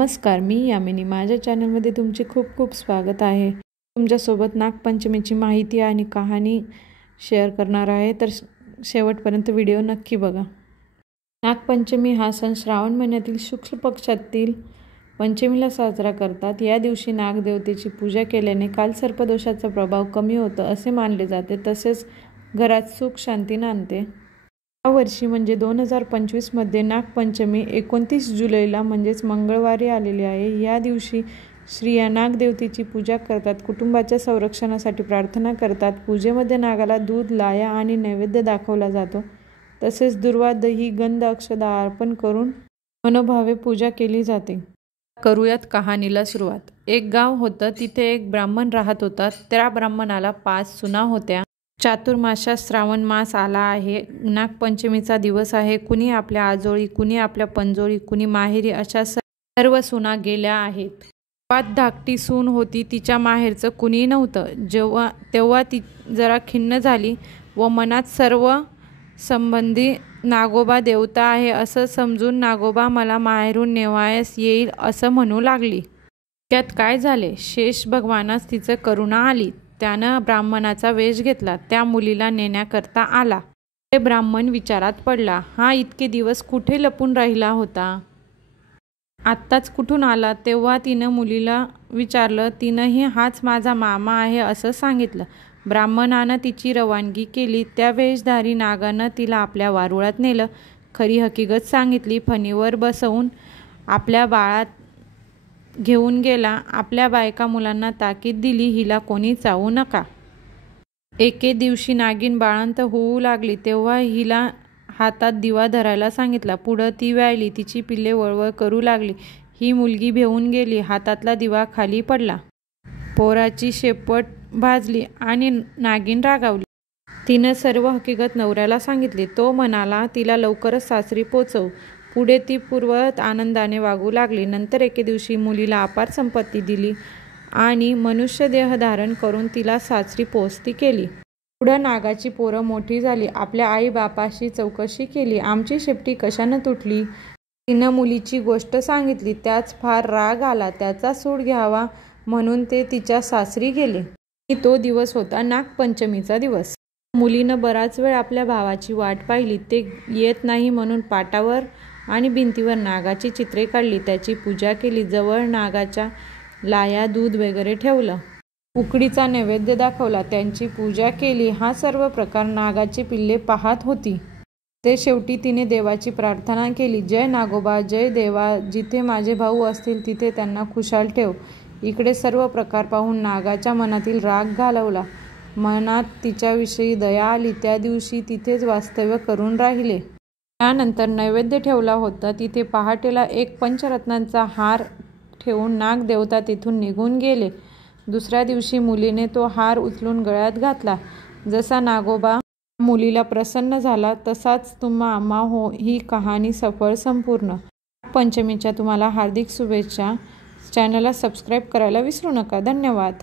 नमस्कार, मी यामिनी. माझ्या चॅनलमध्ये तुमचे खूप खूप स्वागत आहे. तुमच्यासोबत नागपंचमीची माहिती आणि कहाणी शेअर करणार आहे, तर शेवटपर्यंत व्हिडिओ नक्की बघा. नागपंचमी हा सण श्रावण महिन्यातील शुक्ल पक्षातील पंचमीला साजरा करतात. या दिवशी नागदेवतेची पूजा केल्याने कालसर्पदोषाचा प्रभाव कमी होतो असे मानले जाते, तसेच घरात सुख शांती नांदते. यावर्षी म्हणजे 2025मध्ये नागपंचमी 29 जुलैला म्हणजेच मंगळवारी आलेली आहे. या दिवशी स्त्रिया नागदेवतेची पूजा करतात, कुटुंबाच्या संरक्षणासाठी प्रार्थना करतात. पूजेमध्ये नागाला दूध, लाया आणि नैवेद्य दाखवला जातो. तसेच दुर्वा, दही, गंध, अक्षता अर्पण करून मनोभावे पूजा केली जाते. करूयात कहाणीला सुरुवात. एक गाव होतं. तिथे एक ब्राह्मण राहत होता. त्या ब्राह्मणाला 5 सुना होत्या. चातुर्मासात श्रावण मास आला आहे. नागपंचमीचा दिवस आहे. कुणी आपल्या आजोळी, कुणी आपल्या पंजोळी, कुणी माहेरी अशा सर्व सुना गेल्या आहेत. सर्वात धाकटी सून होती. तिच्या माहेरचं कुणी नव्हतं. तेव्हा ती जरा खिन्न झाली व मनात सर्व संबंधी नागोबा देवता आहे असं समजून नागोबा मला माहेरून नेवायस येईल असं म्हणू लागली. त्यात काय झाले? शेष भगवानास तिचं करुणा आली. त्यानं ब्राह्मणाचा वेश घेतला. त्या मुलीला नेण्याकरता आला. ते ब्राह्मण विचारात पडला. हा इतके दिवस कुठे लपून राहिला होता? आत्ताच कुठून आला? तेव्हा तिनं मुलीला विचारलं. तिनंही हाच माझा मामा आहे असं सांगितलं. ब्राह्मणानं तिची रवानगी केली. त्या वेशधारी नागानं तिला आपल्या वारुळात नेलं. खरी हकीकत सांगितली. फणीवर बसवून आपल्या बाळात घेऊन गेला. आपल्या बायका मुलांना ताकीद दिली, हिला कोणी चावू नका. एके दिवशी नागिन बाळंत होऊ लागली तेव्हा हिला हातात दिवा धरायला सांगितला. पुढं ती व्यायली. तिची पिल्ले वळवळ करू लागली. ही मुलगी भेऊन गेली. हातातला दिवा खाली पडला. पोराची शेपट भाजली आणि नागिन रागावली. तिनं सर्व हकीकत नवऱ्याला सांगितली. तो म्हणाला, तिला लवकरच सासरी पोचव. पुढे ती पूर्ववत आनंदाने वागू लागली. नंतर एके दिवशी मुलीला अपार संपत्ती दिली आणि मनुष्य देह धारण करून तिला सासरी पोचती केली. पुढं नागाची पोरं मोठी झाली. आपल्या आई बापाशी चौकशी केली. आमची शेपटी कशानं तुटली? तिनं मुलीची गोष्ट सांगितली. त्याच फार राग आला. त्याचा सूड घ्यावा म्हणून ते तिच्या सासरी गेले. तो दिवस होता नागपंचमीचा दिवस. मुलीनं बराच वेळ आपल्या भावाची वाट पाहिली. ते येत नाही म्हणून पाटावर आणि भिंतीवर नागाची चित्रे काढली. त्याची पूजा केली. जवळ नागाच्या लाया, दूध वगैरे ठेवलं. उकडीचा नैवेद्य दाखवला. त्यांची पूजा केली. हा सर्व प्रकार नागाची पिल्ले पाहत होती. ते शेवटी तिने देवाची प्रार्थना केली. जय नागोबा, जय देवा, जिथे माझे भाऊ असतील तिथे त्यांना खुशाल ठेव. इकडे सर्व प्रकार पाहून नागाच्या मनातील राग घालवला. मनात तिच्याविषयी दया आली. त्या दिवशी तिथेच वास्तव्य करून राहिले. त्यानंतर नैवेद्य ठेवला होता. तिथे पहाटेला एक पंचरत्नांचा हार ठेवून नागदेवता तिथून निघून गेले. दुसऱ्या दिवशी मुलीने तो हार उचलून गळ्यात घातला. जसा नागोबा मुलीला प्रसन्न झाला तसाच तुम्हा आम्हा हो. ही कहाणी सफळ संपूर्ण. पंचमीच्या तुम्हाला हार्दिक शुभेच्छा. चॅनलला सबस्क्राईब करायला विसरू नका. धन्यवाद.